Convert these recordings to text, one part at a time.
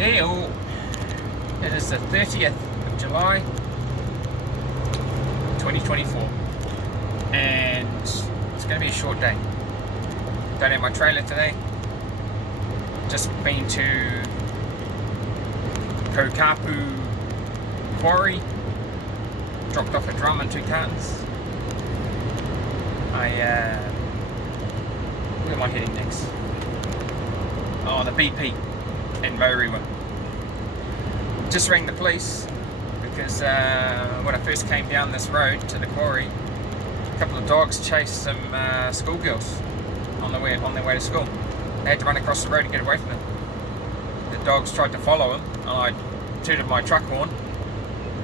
Hey all, it is the 30th of July 2024 and it's going to be a short day. Don't have my trailer today, just been to Kokapu Quarry, dropped off a drum and 2 cartons. Where am I heading next? Oh, the BP in Maurewa. Just rang the police because when I first came down this road to the quarry, a couple of dogs chased some schoolgirls on their way to school. They had to run across the road and get away from them. The dogs tried to follow them, and I tooted my truck horn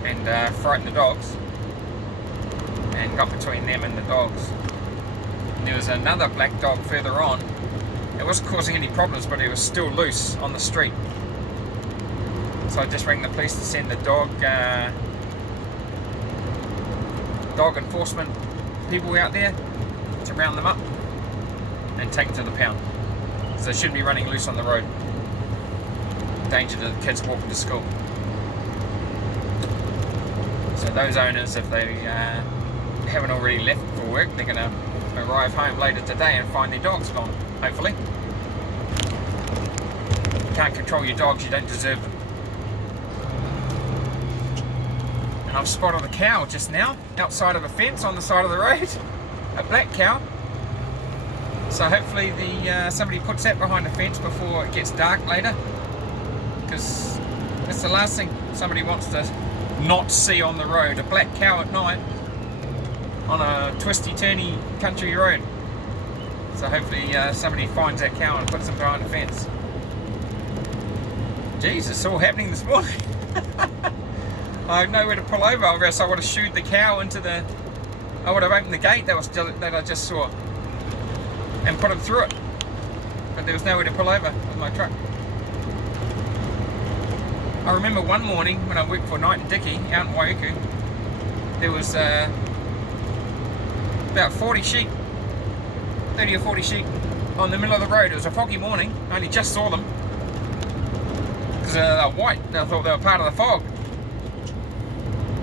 and frightened the dogs and got between them and the dogs. And there was another black dog further on. It wasn't causing any problems, but it was still loose on the street. So I just rang the police to send the dog enforcement people out there to round them up and take them to the pound. So they shouldn't be running loose on the road. Danger to the kids walking to school. So those owners, if they haven't already left for work, they're going to arrive home later today and find their dogs gone, hopefully. You can't control your dogs, you don't deserve them. And I've spotted a cow just now, outside of a fence on the side of the road. A black cow. So hopefully somebody puts that behind the fence before it gets dark later. Because that's the last thing somebody wants to not see on the road. A black cow at night on a twisty-turny country road. So hopefully somebody finds that cow and puts them behind the fence. Jeez, it's all happening this morning. I have nowhere to pull over, or else I would have shooed the cow into the... I would have opened the gate that I just saw and put him through it. But there was nowhere to pull over with my truck. I remember one morning when I worked for Knight and Dickey out in Waiuku, there was about 40 sheep, 30 or 40 sheep on the middle of the road. It was a foggy morning, I only just saw them because they were white. I thought they were part of the fog,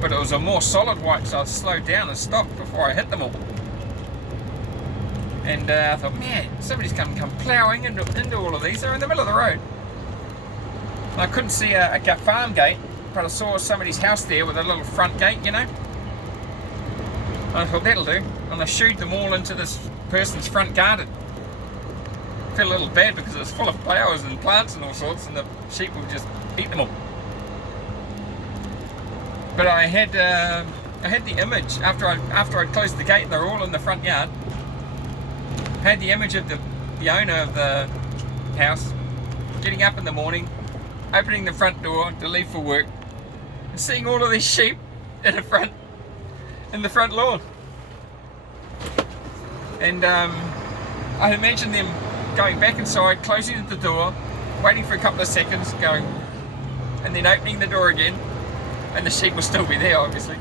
but it was a more solid white, so I slowed down and stopped before I hit them all. And I thought, man, somebody's come ploughing into all of these. They're in the middle of the road. And I couldn't see a farm gate, but I saw somebody's house there with a little front gate, you know. And I thought, that'll do. And I shooed them all into this person's front garden. I feel a little bad because it was full of flowers and plants and all sorts, and the sheep would just eat them all. But I had the image after I closed the gate. They're all in the front yard. I had the image of the owner of the house getting up in the morning, opening the front door to leave for work, and seeing all of these sheep in the front lawn. And I imagine them going back inside, closing the door, waiting for a couple of seconds, going, and then opening the door again, and the sheep will still be there, obviously.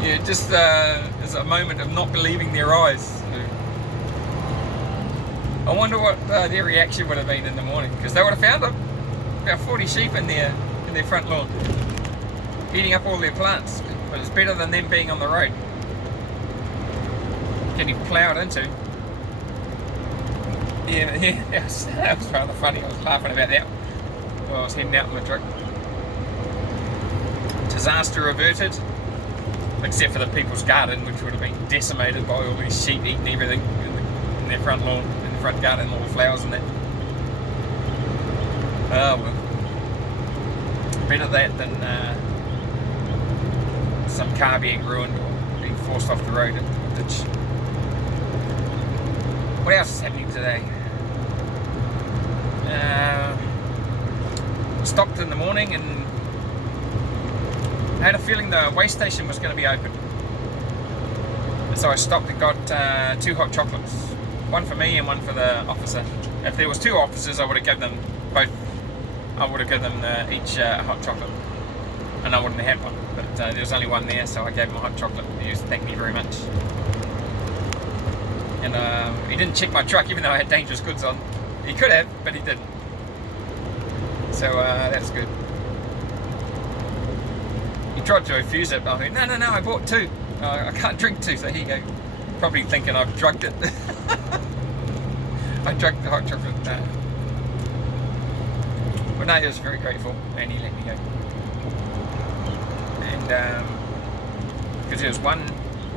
Yeah, just as a moment of not believing their eyes. I wonder what their reaction would have been in the morning, because they would have found them. About 40 sheep in their front lawn, eating up all their plants. But it's better than them being on the road, getting ploughed into. Yeah, that was rather funny. I was laughing about that while I was heading out in my truck. Disaster averted, except for the people's garden, which would have been decimated by all these sheep eating everything in their front lawn, in the front garden, all the flowers and that. Oh well. Better that than some car being ruined or being forced off the road into a ditch. What else is happening today? Stopped in the morning and I had a feeling the weigh station was going to be open. So I stopped and got 2 hot chocolates. One for me and one for the officer. If there was 2 officers, I would have given them both. I would have given them each a hot chocolate. And I wouldn't have had one. But there was only one there, so I gave him a hot chocolate. He thanked me very much. And he didn't check my truck even though I had dangerous goods on. He could have, but he didn't. So that's good. He tried to refuse it, but I went, no, I bought 2. I can't drink 2, so here you go. Probably thinking I've drugged it. I drugged the hot chocolate. But no, he was very grateful, and he let me go. And because there was one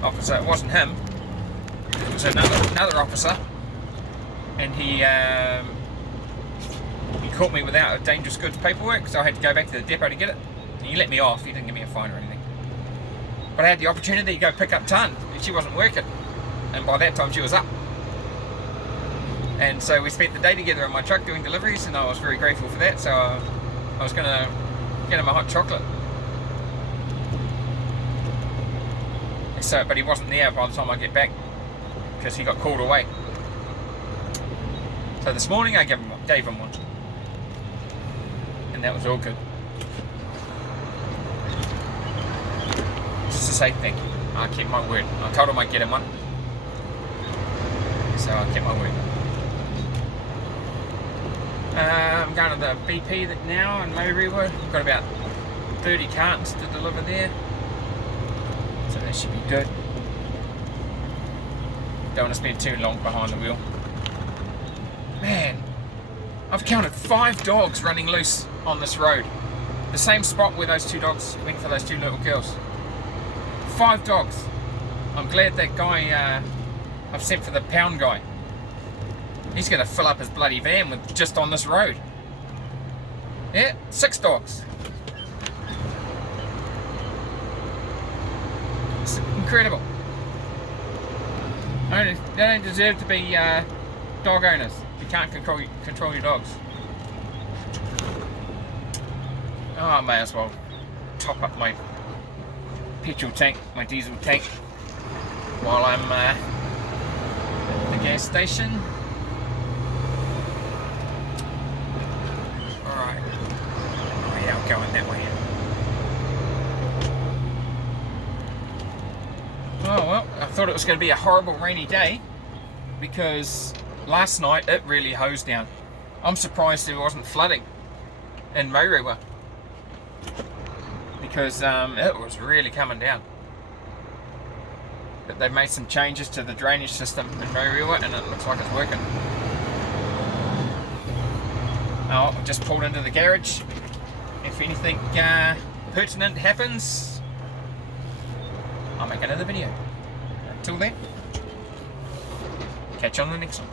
officer, it wasn't him, it was another officer, and he caught me without a dangerous goods paperwork, so I had to go back to the depot to get it. And he let me off. He didn't give me a fine or anything. But I had the opportunity to go pick up Tan, and she wasn't working. And by that time, she was up. And so we spent the day together in my truck doing deliveries, and I was very grateful for that. So I was going to get him a hot chocolate. So, but he wasn't there by the time I get back because he got called away. So this morning I gave him one. And that was all good. Just to say thank you. I kept my word. I told him I'd get him one. So I kept my word. I'm going to the BP now in Mauriwa. I've got about 30 cartons to deliver there. So that should be good. Don't want to spend too long behind the wheel. Man, I've counted 5 dogs running loose on this road. The same spot where those 2 dogs went for those 2 little girls. 5 dogs. I'm glad that guy I've sent for the pound guy. He's going to fill up his bloody van with just on this road. Yeah, 6 dogs. It's incredible. They don't deserve to be dog owners. You can't control your dogs. Oh, I may as well top up my petrol tank, my diesel tank, while I'm at the gas station. Alright. Oh yeah, I'm going that way. Oh well, I thought it was going to be a horrible rainy day because last night it really hosed down. I'm surprised there wasn't flooding in Mauriwa because it was really coming down. But they've made some changes to the drainage system in Mauriwa and it looks like it's working. Oh, I've just pulled into the garage. If anything pertinent happens, I'll make another video. Until then, catch you on the next one.